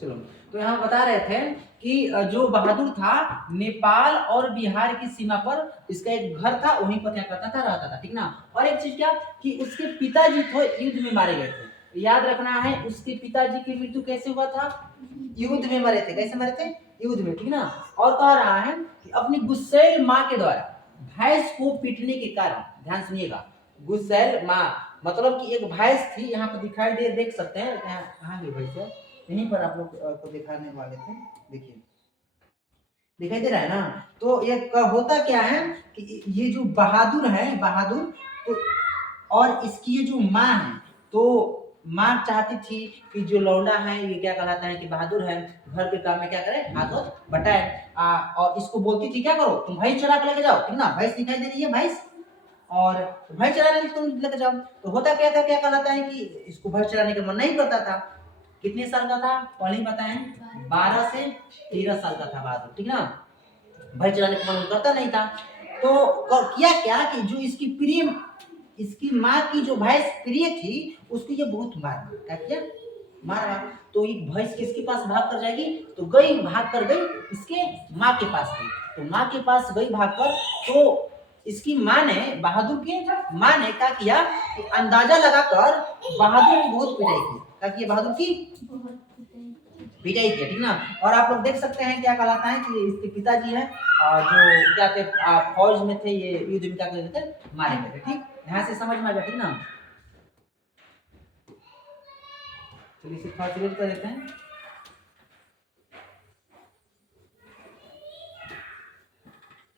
चलो, तो यहाँ बता रहे थे कि जो बहादुर था नेपाल और बिहार की सीमा पर इसका एक घर था, वहीं पर क्या करता था, रहता था, ठीक ना। और एक चीज क्या कि उसके पिताजी थे युद्ध में मारे गए थे, याद रखना है उसके पिताजी की मृत्यु कैसे हुआ था, युद्ध में मरे थे। कैसे मरे थे, युद्ध में, ठीक ना। और कह रहा है कि अपनी गुस्सैल माँ के द्वारा भैंस को पीटने के कारण, ध्यान सुनिएगा, गुस्सैल माँ मतलब कि एक भैंस थी, यहाँ पर दिखाई दे, देख सकते हैं, यहाँ भी भैंस है, यहीं पर आप लोग को दिखाने वाले थे, देखिए दिखाई दे रहा है ना। तो ये होता क्या है कि ये जो बहादुर है, बहादुर तो, और इसकी ये जो माँ है, तो माँ चाहती थी कि जो लौंडा है ये क्या कहलाता है कि बहादुर है, घर के काम में क्या करे, हाथ हाथ बटाए, और इसको बोलती थी क्या करो तुम भैंस चरा के लेके जाओ, ठीक ना। भैंस दिखाई दे रही है, भैंस, और भैंस चराने तुम लेके जाओ। तो होता क्या था, क्या कहलाता है कि इसको भैंस चराने का मन नहीं करता था। कितने साल का था, पहले ही बताएं, 12 से 13 साल का था बहादुर, ठीक ना। भैंस चराने का मन करता नहीं था। तो किया क्या कि जो इसकी प्रिय, इसकी माँ की जो भैंस प्रिय थी उसको ये बहुत मारा। क्या किया, मारा। तो ये भैंस किसके पास भाग कर जाएगी, तो गई, भाग कर गई इसके माँ के पास गई। तो माँ के पास गई भाग कर, तो इसकी माँ ने, बहादुर की माँ ने क्या किया कि अंदाजा लगाकर बहादुर की बहुत पिटाई की। क्या किया, बहादुर की पिटाई किया, ठीक ना। और आप लोग देख सकते हैं क्या कहलाता है कि इसके पिताजी हैं जो क्या थे, फौज में थे, ये युद्ध में क्या करते थे, मारे गए थे, ठीक। यहाँ से समझ में आ गया, ठीक ना। चलिए इसे थोड़ा क्लियर कर देते हैं।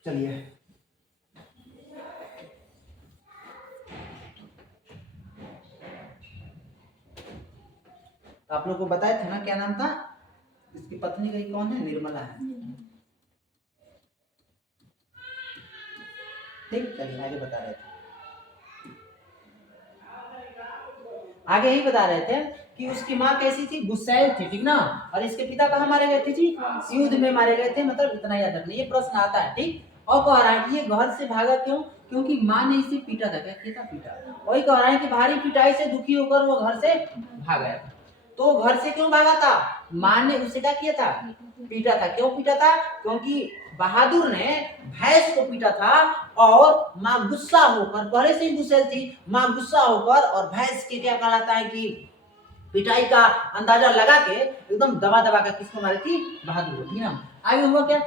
चलिए, तो आप लोग को बताए थे ना क्या नाम था इसकी पत्नी का, कौन है, निर्मला है, ठीक। चलिए आगे बता रहे थे, आगे ही बता रहे थे कि उसकी माँ कैसी थी, गुस्सैल थी, ठीक ना। और इसके पिता कहाँ मारे गए थे जी, युद्ध में मारे गए थे, मतलब इतना याद रखना, ये प्रश्न आता है, ठीक। और कह रहा है कि ये घर से भागा क्यों, क्योंकि माँ ने इसे पीटा था। क्या किया था, पीटा। वही कह रहा है कि भारी पिटाई से दुखी होकर वो घर से भाग गया था। तो घर से क्यों भागा था, माँ ने उसे क्या किया था, पीटा था। क्यों पीटा था, क्योंकि बहादुर ने भैंस को पीटा था, और माँ गुस्सा होकर, पहले से ही गुस्सैल थी, माँ गुस्सा होकर और भैंस के क्या कहलाता है कि पिटाई का अंदाजा लगा के एकदम दबा दबा कर किसको मारी थी, बहादुर, ठीक ना। आगे हुआ क्या,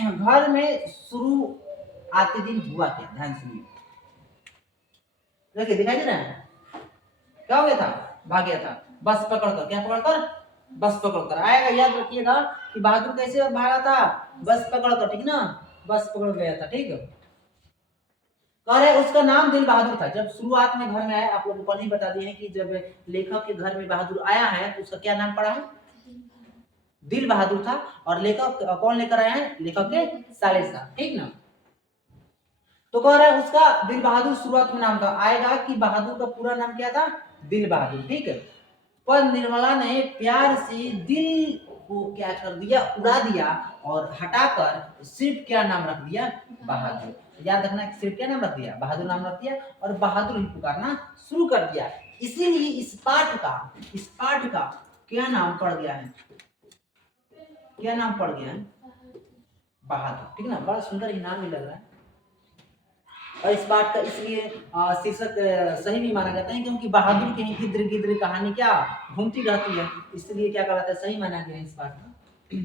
घर में शुरू आते दिन हुआ क्या, ध्यान सुनिए, देखिए दिखाई दे रहा है, क्या हो गया था, भाग गया था, बस पकड़कर, क्या पकड़कर, बस पकड़कर। आएगा, याद रखिएगा कि बहादुर कैसे भागा था, बस पकड़कर, ठीक ना, बस पकड़ गया था, ठीक। कह रहे उसका नाम दिल बहादुर था। जब शुरुआत में घर में आया, आप लोगों को पहले ही बता दिए हैं कि जब लेखक के घर में बहादुर आया है तो उसका क्या नाम पड़ा है, दिल बहादुर था। और लेखक कौन लेकर आया है, लेखक के साले साहब, ठीक ना। तो कह रहा है उसका दिल बहादुर शुरुआत में नाम था, आएगा कि बहादुर का पूरा नाम क्या था, दिल बहादुर, ठीक है। पर निर्मला ने प्यार से दिल को क्या कर दिया, उड़ा दिया, और हटाकर सिर्फ क्या नाम रख दिया, बहादुर। याद रखना, सिर्फ क्या नाम रख दिया, बहादुर नाम रख दिया, और बहादुर ही पुकारना शुरू कर दिया। इसीलिए इस पाठ का क्या नाम पड़ गया है, क्या नाम पड़ गया है, बहादुर, ठीक ना। बड़ा सुंदर ही नाम ही लग रहा है। और इस बात का इसलिए शीर्षक सही भी माना जाता है, क्योंकि बहादुर के ही गिद्र गिद्र कहानी क्या घूमती रहती है, इसलिए क्या कहलाता है, सही माना गया इस बात का।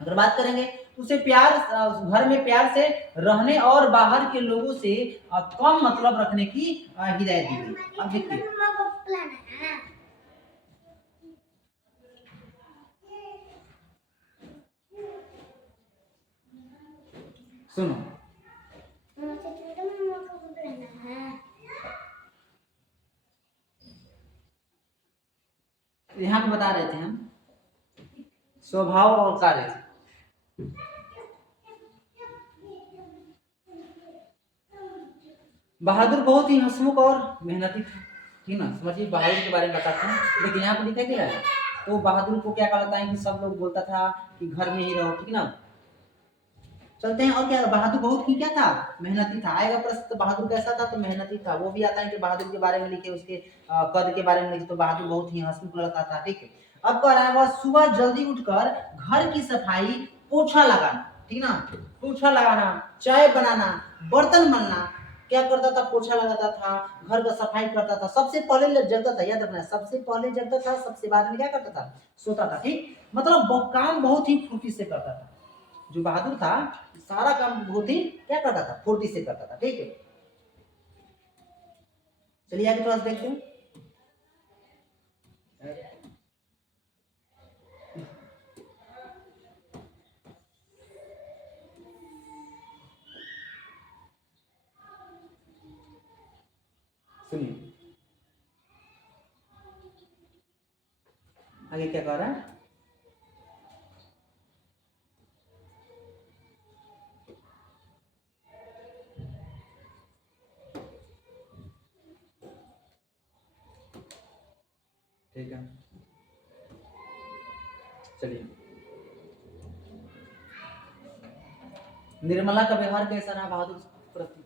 अगर बात करेंगे तो उसे प्यार, घर में प्यार से रहने और बाहर के लोगों से कम मतलब रखने की हिदायत दी गई। अब देखिए, सुनो, यहाँ पे बता रहे थे हम स्वभाव और कार्य। बहादुर बहुत ही हंसमुख और मेहनती था, ठीक ना। समझिए बहादुर के बारे में बताते हैं, लेकिन यहाँ पे दिखाई दे रहा है। तो बहादुर को क्या कहलाता है कि सब लोग बोलता था कि घर में ही रहो, ठीक ना। चलते हैं, और क्या, बहादुर बहुत ही क्या था, मेहनती था। आएगा प्रश्न, तो बहादुर कैसा था, तो मेहनती था। वो भी आता है कि बहादुर के बारे में लिखे, उसके कद के बारे में लिखे, तो बहादुर बहुत ही हंसमुख लड़का था, ठीक है। अब कह रहा है वह सुबह जल्दी उठकर घर की सफाई, पोछा लगाना, ठीक ना, पोछा लगाना, चाय बनाना, बर्तन मलना, क्या करता था, पोछा लगाता था, घर का सफाई करता था, सबसे पहले जगता था, याद रखना, सबसे पहले जगता था, सबसे बाद में क्या करता था, सोता था, ठीक, मतलब काम बहुत ही फुर्ती से करता था। जो बहादुर था सारा काम बहुत ही क्या करता था, फुर्ती से करता था, ठीक है। चलिए आगे थोड़ा सा देखते हैं। सुनिए आगे क्या कह रहा है। ठीक है, चलिए, निर्मला का व्यवहार कैसा रहा बहादुर के प्रति।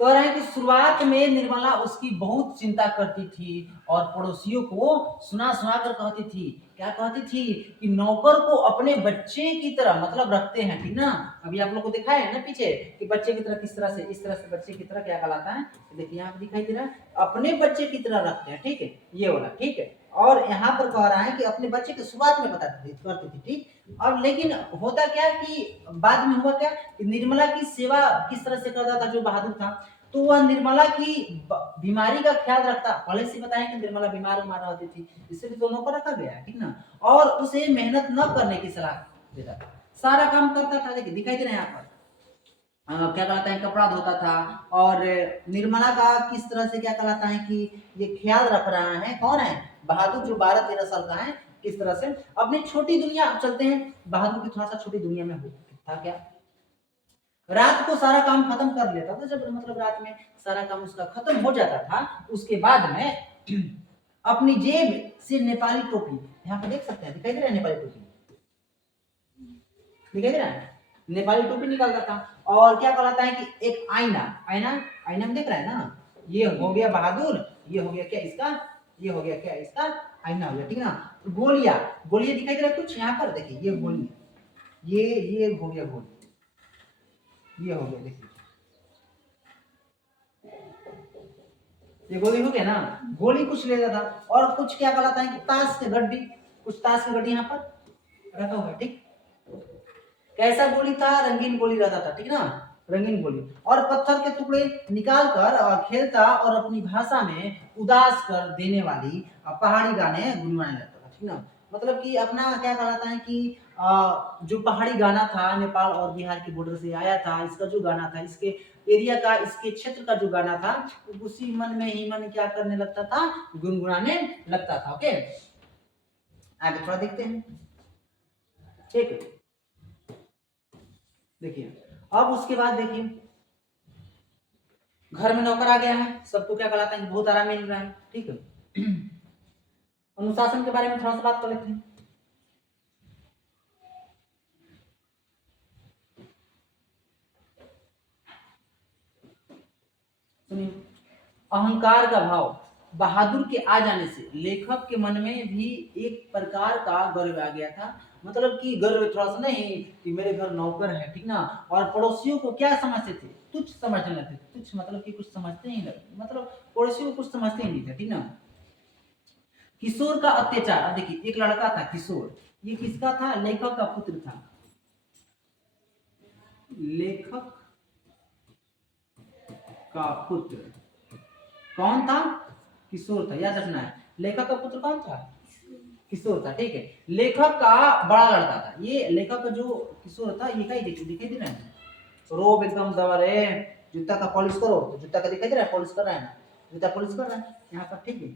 कह रहे हैं कि शुरुआत में निर्मला उसकी बहुत चिंता करती थी और पड़ोसियों को सुना सुना कर कहती थी, क्या कहती थी, कि नौकर को अपने बच्चे की तरह मतलब रखते हैं, ठीक ना। अभी आप लोग को दिखाया है ना पीछे कि बच्चे की तरह किस तरह से, इस तरह से बच्चे की तरह क्या कहलाता है, देखिए यहाँ पे दिखाई दे रहा है, अपने बच्चे की तरह रखते हैं, ठीक है, ये वाला, ठीक है। और यहाँ पर कह रहा है कि अपने बच्चे की शुरुआत में बताती थी, करती थी, ठीक। और लेकिन होता क्या कि बाद में हुआ क्या कि निर्मला की सेवा किस तरह से करता था जो बहादुर था, तो वह निर्मला की बीमारी का ख्याल रखता, पहले से बताया कि निर्मला बीमार उमार रहती थी, इसलिए दोनों को रखा गया है, ठीक ना। और उसे मेहनत न करने की सलाह देता था, सारा काम करता था, देखिए दिखाई दे रहा है यहाँ पर, क्या कहलाता है, कपड़ा धोता था। और निर्मला का किस तरह से क्या कहलाता है कि ये ख्याल रख रहा है, कौन है, बहादुर, जो 12-13 साल का है, किस तरह से अपनी छोटी दुनिया। अब चलते हैं बहादुर की थोड़ा सा छोटी दुनिया में, हो था क्या, रात को सारा काम खत्म कर लेता था, जब मतलब रात में सारा काम उसका खत्म हो जाता था, उसके बाद में अपनी जेब से नेपाली टोपी, यहाँ पर देख सकते हैं, दिखाई दे रहा है नेपाली टोपी, दिखाई दे रहा है, नेपाली टोपी निकालता था। और क्या कहलाता है कि एक आईना, आईना, आईना में देख रहा है ना, ये हो गया बहादुर, ये हो गया क्या इसका, ये हो गया क्या इसका आईना हो गया, ठीक ना। गोलियां, गोलियां दिखाई दे रहा है कुछ यहाँ पर, देखिए ये गोली, ये हो गया गोली, ये हो गया, देखिए ये गोली हो गया ना, गोली कुछ लेता था। और कुछ क्या कहलाता है कि ताश के गड्डी, कुछ ताश की गड्डी यहाँ पर रखा हुआ है, ठीक। कैसा गोली था, रंगीन गोली रहता था, ठीक ना, रंगीन गोली। और पत्थर के टुकड़े निकाल कर खेलता और अपनी भाषा में उदास कर देने वाली पहाड़ी गाने गुनगुनाने लगता था, ठीक ना। मतलब कि अपना क्या कहलाता है कि जो पहाड़ी गाना था, नेपाल और बिहार की बॉर्डर से आया था, इसका जो गाना था, इसके एरिया का, इसके क्षेत्र का जो गाना था, उसी मन में ही मन क्या करने लगता था, गुनगुनाने लगता था। ओके, आगे थोड़ा देखते हैं, ठीक है। देखिए अब उसके बाद देखिए घर में नौकर आ गया है, सबको क्या कहलाता है, बहुत आराम मिल रहा है, ठीक है। अनुशासन के बारे में थोड़ा सा बात कर लेते हैं। सुनिए, अहंकार का भाव बहादुर के आ जाने से लेखक के मन में भी एक प्रकार का गर्व आ गया था। मतलब कि गर्व थोड़ा सा नहीं कि मेरे घर नौकर है, ठीक ना। और पड़ोसियों को क्या समझते थे, तुच्छ समझने लगते थे, तुच्छ मतलब कि कुछ समझते ही नहीं, मतलब पड़ोसियों को कुछ समझते ही नहीं थे, ठीक ना। किशोर का अत्याचार, अब देखिए एक लड़का था किशोर, ये किसका था, लेखक का पुत्र था, लेखक का पुत्र कौन था, किशोर था, याद रखना है, लेखक का पुत्र कौन था, किशोर था, ठीक है। लेखक का बड़ा लड़का था, ये लेखक का जो किशोर था, ये का ही देखिए, दिखाई दे रहा है, रोब एकदम दबा रहे, जूता का पॉलिश करो, तो जूता का दिखाई दे रहा है, पॉलिश कर रहा है ना, जूता पॉलिश कर रहा है यहाँ पर, ठीक है,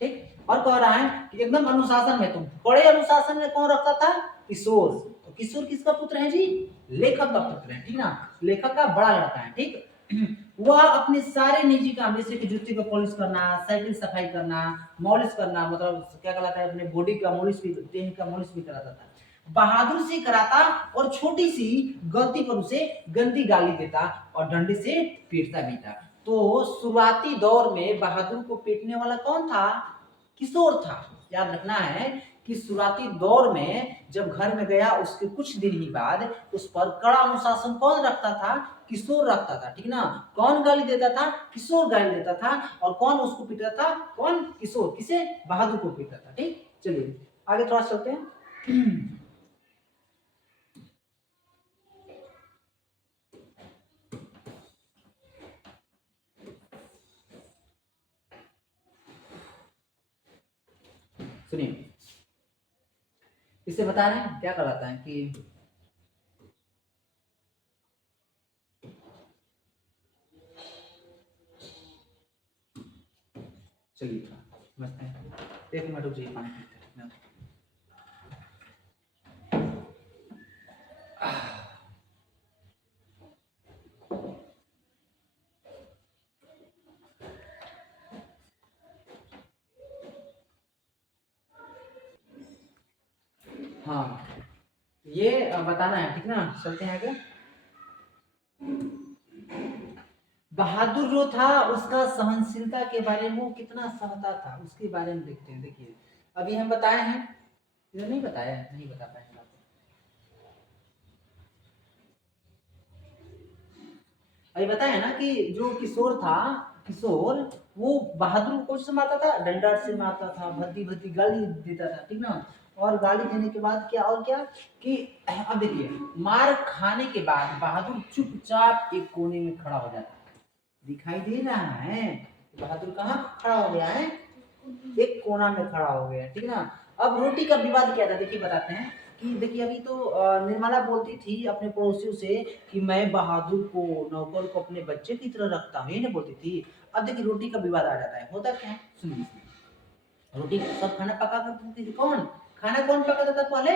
ठीक। और कह रहा है कि एकदम अनुशासन में, तुम बड़े अनुशासन में कौन रखता था, किशोर। तो किशोर किसका पुत्र है जी, लेखक का पुत्र है, ठीक ना, लेखक का बड़ा लड़का है, ठीक। वह अपने सारे निजी काम, जैसे कि जूते को पॉलिश करना, साइकिल सफाई करना, मॉलिश करना, मतलब क्या कहलाता है, अपने बॉडी का मॉलिश भी, देह का मॉलिश भी कराता था, बहादुर से कराता। और छोटी सी गलती पर उसे गंदी गाली देता और डंडे से पीटता भी था। तो शुरुआती दौर में बहादुर को पीटने वाला कौन था, किशोर था। याद रखना है कि शुरुआती दौर में जब घर में गया उसके कुछ दिन ही बाद उस पर कड़ा अनुशासन कौन रखता था? किशोर रखता था, ठीक ना। कौन गाली देता था? किशोर गाली देता था। और कौन उसको पीटता था? कौन? किशोर। किसे? बहादुर को पीटता था। ठीक, चलिए आगे थोड़ा चलते हैं। सुनिए, इसे बता रहे हैं क्या कहलाता है कि चलिए समझते हैं। एक मिनट रुक जाइए, पानी पीते हैं। हाँ, ये बताना है, ठीक ना। चलते हैं आगे। बहादुर जो था उसका सहनशीलता के बारे में वो कितना सहता था उसके बारे में देखते हैं। देखिए अभी हम बताए हैं, ये नहीं बताया है, नहीं बता पाए। अभी बताया ना कि जो किशोर था, किशोर वो बहादुर को से मारता था, डंडा से मारता था, भद्दी भद्दी गाली देता था, ठीक ना। और गाली देने के बाद क्या और क्या कि अब देखिए मार खाने के बाद बहादुर चुपचाप एक कोने में खड़ा हो जाता। दिखाई दे रहा है बहादुर कहाँ खड़ा हो गया है? एक कोना में खड़ा हो गया, ठीक ना। अब रोटी का विवाद क्या था देखिए, बताते हैं कि देखिए अभी तो निर्मला बोलती थी अपने पड़ोसियों से कि मैं बहादुर को, नौकर को अपने बच्चे की तरह रखता हूँ, ये नहीं बोलती थी। अब देखिए रोटी का विवाद आ जाता है, होता क्या है सुनिए। रोटी सब खाना पका कर देती थी, कौन खाना कौन पकाता था पहले?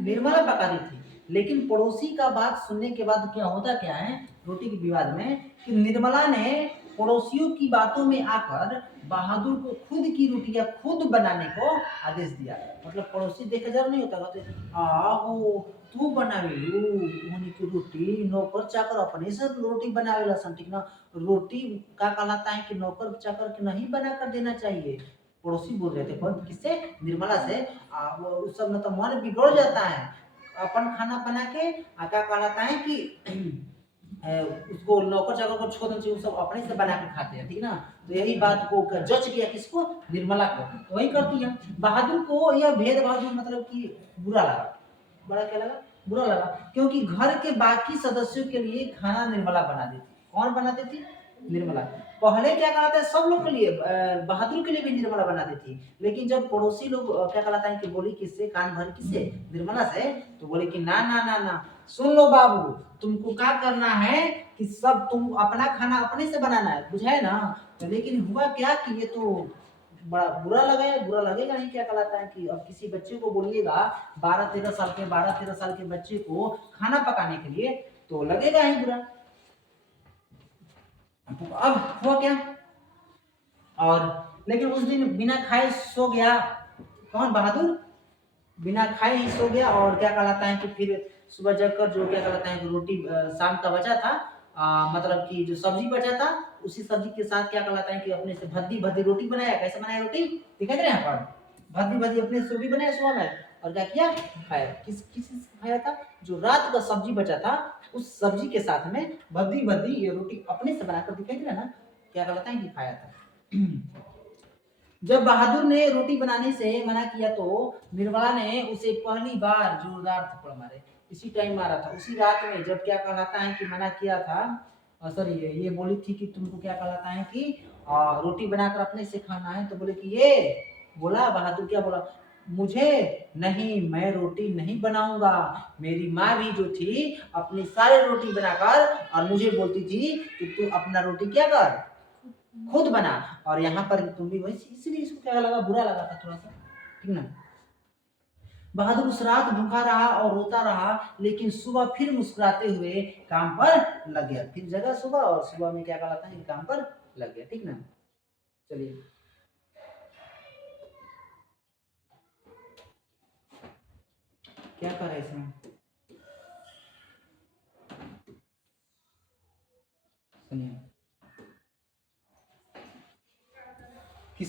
निर्मला पकाती थी। लेकिन पड़ोसी का बात सुनने के बाद क्या होता क्या है रोटी के विवाद में कि निर्मला ने पड़ोसियों की बातों में आकर बहादुर को खुद की रोटियां खुद बनाने को आदेश दिया। मतलब पड़ोसी देखे जर नहीं होता, कहते आहो तू बनावेलू उन्हीं की रोटी, नौकर चाकर अपने से रोटी बनावेला सन, ठीक ना। रोटी का कहलाता है कि नौकर चाकर के नहीं बना कर देना चाहिए। पड़ोसी बोल रहे थे, कौन किससे? निर्मला से। वो उस सब में तो मन बिगड़ जाता है। अपन खाना बना के क्या कहलाता है कि उसको नौकर चाकर को छोड़ देना चाहिए, वो सब अपने से बना के खाते हैं, ठीक ना। तो यही बात को जज किया किसको? निर्मला को। तो वही करती है। बहादुर को यह भेदभाव जो मतलब कि बुरा लगा। बड़ा क्या लगा? बुरा लगा, क्योंकि घर के बाकी सदस्यों के लिए खाना निर्मला बना देती। कौन बनाती थी? निर्मला। पहले क्या कहलाता है सब लोग के लिए, बहादुर के लिए भी निर्मला बना देती। लेकिन जब पड़ोसी लोग क्या कहलाता है कि बोली किससे, कान भर किससे? निर्मला से। तो बोले कि ना ना ना ना, सुन लो बाबू, तुमको क्या करना है कि सब तुम अपना खाना अपने से बनाना है, बुझाए ना। तो लेकिन हुआ क्या कि ये तो बड़ा बुरा लगा है, बुरा लगेगा नहीं। क्या कहलाता है कि अब किसी बच्चे को बोलिएगा 12-13 साल के बच्चे को खाना पकाने के लिए, तो लगेगा ही बुरा। तो अब हुआ क्या, और लेकिन उस दिन बिना खाए सो गया। कौन? बहादुर। बिना खाए ही सो गया। और क्या कहलाता है कि फिर सुबह जगकर जो क्या कहलाता है कि रोटी शाम का बचा था, मतलब कि जो सब्जी बचा था उसी सब्जी के साथ क्या कहलाता है कि अपने से भद्दी भद्दी रोटी बनाया। कैसे बनाया रोटी? दिखाई दे रहा है यहाँ पर? भद्दी भद्दी अपने से रोटी बनाया सुबह में, और क्या किया? खाया। किस किस से खाया था? जो रात का सब्जी बचा था उस सब्जी के साथ में भद्दी भद्दी ये रोटी अपने से बनाकर, दिखाई दे रहा है ना, क्या कहलाता है कि खाया था। जब बहादुर ने रोटी बनाने से मना किया तो निर्मला ने उसे पहली बार जोरदार थप्पड़ मारे। इसी टाइम मारा था, उसी रात में जब क्या कहलाता है कि मना किया था। सॉरी, ये बोली थी कि तुमको क्या कहलाता है कि रोटी बनाकर अपने से खाना है। तो बोले कि ये बोला बहादुर, क्या बोला? मुझे नहीं, मैं रोटी नहीं बनाऊंगा। मेरी माँ भी जो थी अपनी सारे रोटी बनाकर और मुझे बोलती थी कि तू अपना रोटी क्या कर, खुद बना। और यहाँ पर तुम भी वही, इसलिए इसको क्या लगा? बुरा लगा था थोड़ा सा, ठीक ना। बहादुर उस रात भूखा रहा और रोता रहा, लेकिन सुबह फिर मुस्कुराते हुए काम पर लग गया। फिर जगह सुबह, और सुबह में क्या कहलाता है काम पर लग गया, ठीक ना। चलिए क्या कर रहे हैं इसमें, सुनिए।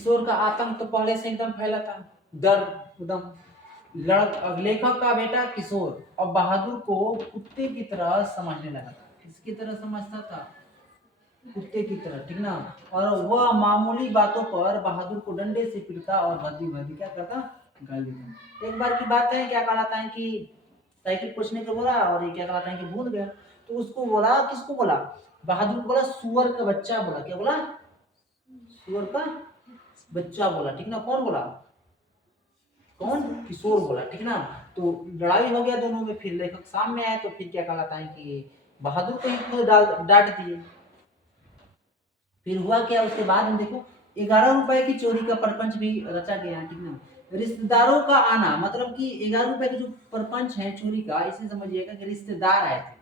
किशोर का आतंक तो पहले से एकदम फैला था, डर एकदम। लेखक का बेटा किशोर और बहादुर को कुत्ते की तरह समझने लगा था। किसकी तरह समझता था? कुत्ते की तरह, ठीक ना। और वह मामूली बातों पर बहादुर को डंडे से पीटता और भद्दी भद्दी क्या करता, गाली देता। एक बार की बात है, क्या कहलाता है कि साइकिल पूछने को बोला और ये क्या कहलाता है कि भूल गया। तो उसको बोला, किसको बोला? बहादुर को बोला सुअर का बच्चा बोला। क्या बोला? सुअर का बच्चा बोला, ठीक ना। कौन बोला? कौन? किशोर बोला, ठीक ना। तो लड़ाई हो गया दोनों में। फिर लेखक सामने आए तो फिर क्या कहलाता है कि बहादुर को ही खुद डांट दिए। फिर हुआ क्या उसके बाद हम देखो, 11 रुपए की चोरी का प्रपंच भी रचा गया, ठीक ना। रिश्तेदारों का आना, मतलब कि 11 रुपए का जो प्रपंच है चोरी का, इसे समझिएगा कि रिश्तेदार आए थे।